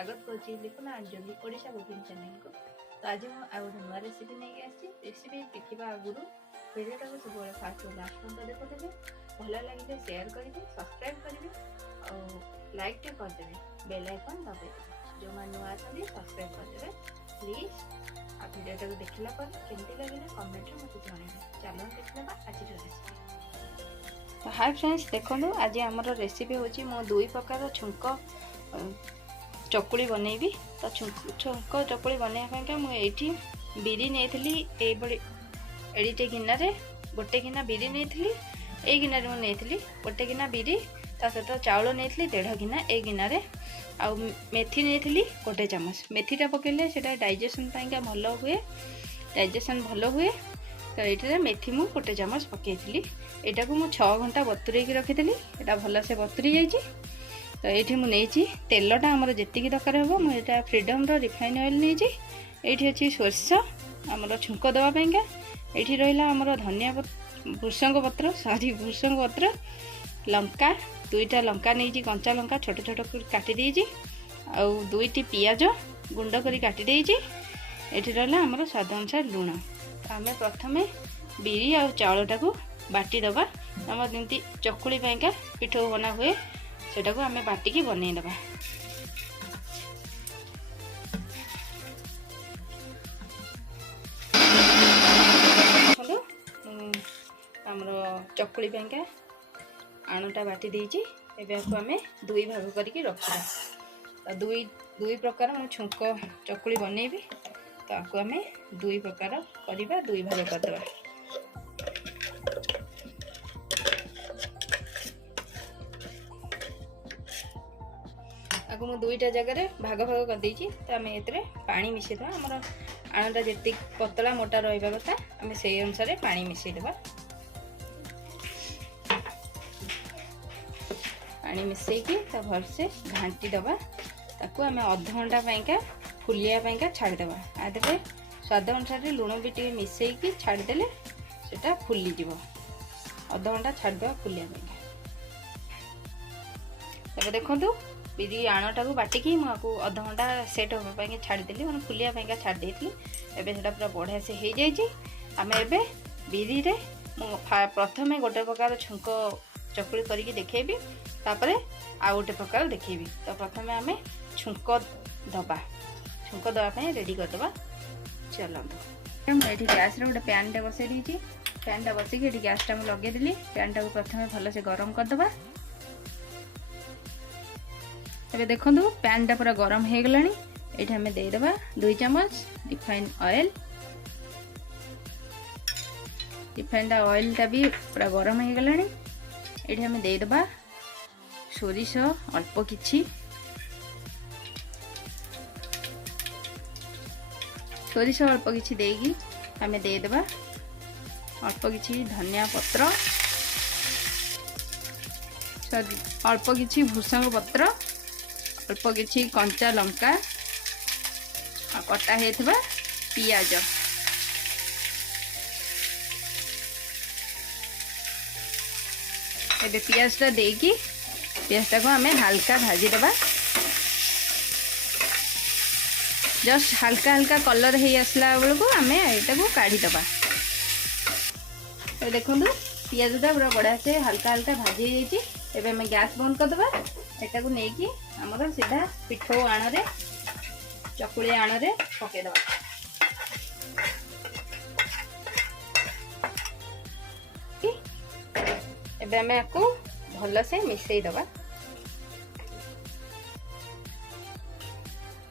स्वागत करुच्ची Lipuna Anjali Odisha cooking channel को। तो आज मुझे आ गए नुआ रेसिपी नहीं आसी रेसिपी देखा आगुरी भिडियोटा को सब फास्ट लास्ट पर्यटन देखुथे भल लगे शेयर करेंगे सब्सक्राइब करेंगे और लाइक टे करदे बेल आइकन दबाई जो मैंने नुआ आसती सब्सक्राइब करदे प्लीज। आ भिडियोटा को देखला पर केमती लगे कमेंट में मत जणाइबे। चलो देखला आज रेसिपी। तो हाय फ्रेंड्स देखो आज आम रेसिपी हूँ मो दुई प्रकार छुंक चकुली बनैबी। तो छुंक चकुली बनवाई मुझे बिरी नहीं एडिटे गिनारे गोटे गिना बिरी नहीं ये गिनारे मुझे गोटे गिना बिरी ता सहित चाउल नहीं 1.5 गिना ए गिनारे आउ मेथी नहीं गोटे चामच मेथीटा पकड़े से डाइजेशन भल हुए डाइजेशन भल हुए। तो ये मेथी मु गोटे चामच पकई यहाँ को मुझे 6 घंटा बतुरे रखी यहाँ भल से बतुरी जाइए। तो ये मुझे तेलटा आमर जी दरकार हे मुझे फ्रीडम रिफाइन ऑयल नहीं ये अच्छी सोर्स आमर छुंक देवाईका ये रहा आमर धनिया भृषंग पत्र सॉरी भृषंग पत्र लंका 2टा लंका नहीं कंचा लंका छोट छोट काटी देजी आउ 2टी पियाज गुंड कर काटी देजी ये रहा आमर स्वाद अनुसार लुण। तो आम प्रथमे बिरी आ चाउलटा को बाटी दबा आम जमी चकुली पाइका पिठो बना हुए सेटा को आम बाटिकी बनई दबा। आमर चकुली पाइका आणटा बाटी देजी एवं आम 2 भाग करके रखा। तो दुई प्रकार मैं छुंक चकुली बनईबी तो आपको आम 2 प्रकार करवा 2 भाग करदे। आगु मु 2टा जगह भाग भाग कर देछि। तो आम ए पानी मिसेद आमर आणटा जी पतला मोटा रहा कथा आम से अनुसार पानी मिसेदेबा। पानी मिसेकी भल से घाटी दबा ताकू आम अध घंटा पाइका फुलिया छाड़देबा। आदे स्वाद अनुसार लुण भी टे मिसेकी छाड़देले सेटा फुली जीव अध घंटा छाड़देबा फुलिया पाइका। तब देखो बिरी आणटा को बाटिकी मुझे अध घंटा सेट होगा छाड़देली मैंने फुलिया छाड़ी एवं से पूरा बढ़िया से हो जाए। आम ए बिरी रे प्रथमे गोटे प्रकार छुंक चकुली करके देखेबी तापरे आ गोटे प्रकार देखेबी। तो प्रथमे आम छुंक दवाई रेडी करदे। चलो ये गैस रे गोटे पैनटा बसई देती पैनटा बसिक ये गैसटा मुझे लगेदेली पैनटा को प्रथमे भल से गरम करदे। एबे देखो पैनटा पूरा गरम हो गला ये आम देदेबा 2 चामच रिफाइन ऑयल। रिफाइंड ऑयलटा भी पूरा गरम हो गला ये आम देदेबा सोरिष अल्प किछि सोरिष अल्प किछि देगी आम देदेबा अल्प किछि धनिया पत्र अल्प किछि भृषंग पत्र अल्प किछि कंचा लंका कटा हेथबा पियाज। एबे पियाजटा देकी पियाजटा को आम हल्का भाजी दबा जस्ट हल्का हल्का कलर हो आसला बेलू आम यहाँ को काढ़ी दबा। देखो पियाजटा पूरा बढ़िया से हल्का हल्का भाजी हो जाए। आम गैस बंद करदे यहाँ को लेकिन आमर सीधा पिठो आण चकुली आण पकईदे। एबे आम आपको भल से मिसई दबा।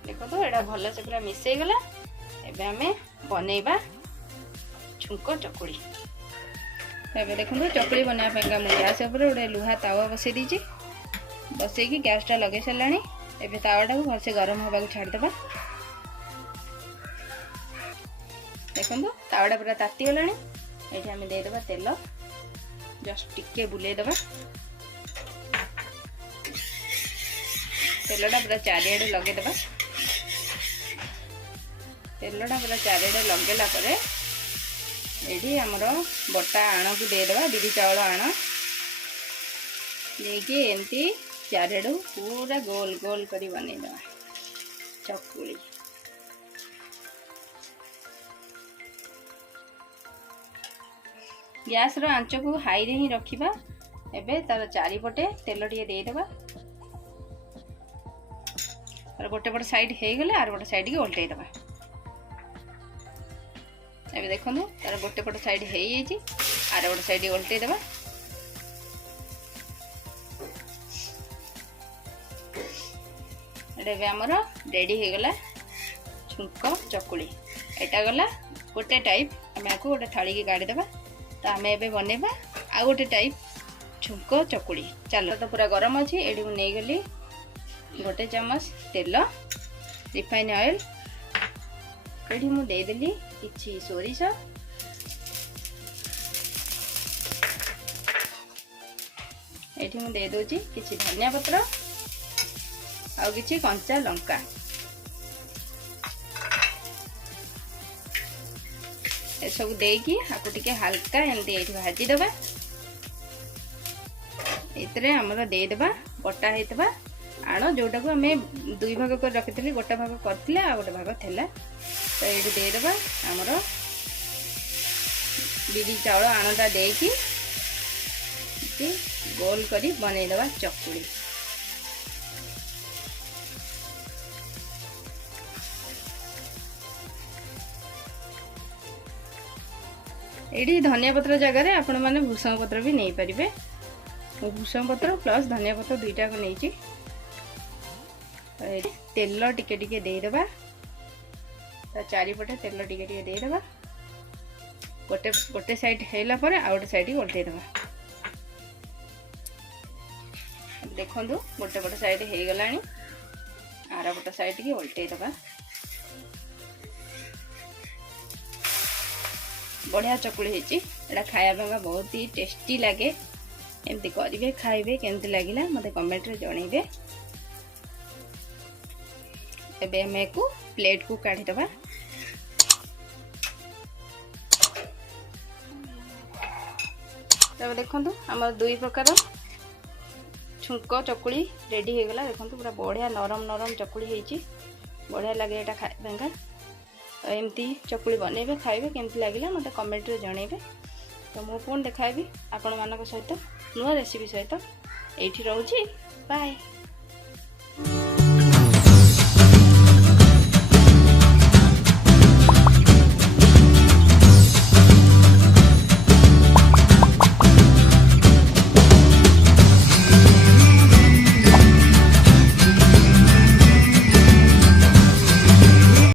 देखो यहाँ भल से पूरा मिसई गला एबे आम बनैबा छुंक चकुली। एबे देखो चकुली बनवाई गैस उपर गोटे लुहा तावा बसई देछि बसैकी गैसटा लगे सारा एबे तावाटा को भल से गरम होगा छाड़देबा। देखो तावाटा पूरा ताती गला ये आम देदेबा तेल जस्ट टिके बुले दबा तेलटा पूरा चारिआडे लगेदेबा। तेलटा पूरा चारिआडे लगेला परे ये आमर बटा आण को देदेबा बिरी चाउल आण देकी एमती चारिआडू पूरा गोल गोल करी बनईदेबा। चकुली। गैस रो आंच को हाई रे ही रखिबा। एबे तार चारिपटे तेल टिके देदेबा। तार गोटे पट साइड हो गले आर गोटे साइड के उल्टे देबा। एबे देखनु तार गोटे पट साइड हो जाइछि आर गोटे साइड उल्टे देबा। एबे हमर रेडी हो गला छुंक चकुली। एटा गला गोटे टाइप। हमें को गोटे थाली के गाड़ी देबा। तो आम एबे बनेबा आ गोटे टाइप छुंक चकुली। चलो तो पूरा गरम अच्छी। एडी को नहीं गली गोटे चम्मच तेल रिफाइन ऑयल। एडी मु दे देली किछि सोरिष। एठी मु दे दोची किछि धनिया पत्र आ किछि कंचा लंका। ए सब देकी आपको टिके हल्का एमती एठी भाजी देबा। इतरे हमर दे देबा बटा हेतबा आण जोटा को हमें दुई भाग कर रखितली। गोटा भाग करथिले आ गोटे भाग थेला। तो एठी दे देबा हमर बिरी चाउल आणटा देकी गोल करी बनै देबा चकुली। एडी धनिया पत्र जगह आपण माने भूसंग पत्र भी नहीं पारिबे। भूसंग पत्र प्लस धनिया पत्र दुईटा को नहीं। तेल टिके टिके दे देबा। ता चारिपटे तेल टिके टिके दे देबा। गोटे गोटे साइड हेला पर आ गोटे साइड उल्टे देबा। देखंदु गोटे गोटे साइड हे गलानी आरा गोटे साइड के उल्टे देबा। बढ़िया चकुली हेची। एटा खाया बहुत ही टेस्टी लगे। एमती करिवे खाइबे केमती लागिला मते कमेंट रे जणैबे। एबे हमें को प्लेट को काढी दबा। तब देखंतु हमर दुई प्रकार छुंक चकुली रेडी हो गला। देखंतु पूरा बढ़िया नरम नरम चकुली हेची। बढ़िया लगे एटा खाइबेंगा। तो एमती चकुली बनेबे खाइबे केमती लागिला मते कमेंट रे जणैबे। तो मो फोन देखाइबी आपण मानक सहित नुआ रेसिपी सहित। एठी रहउची बाय।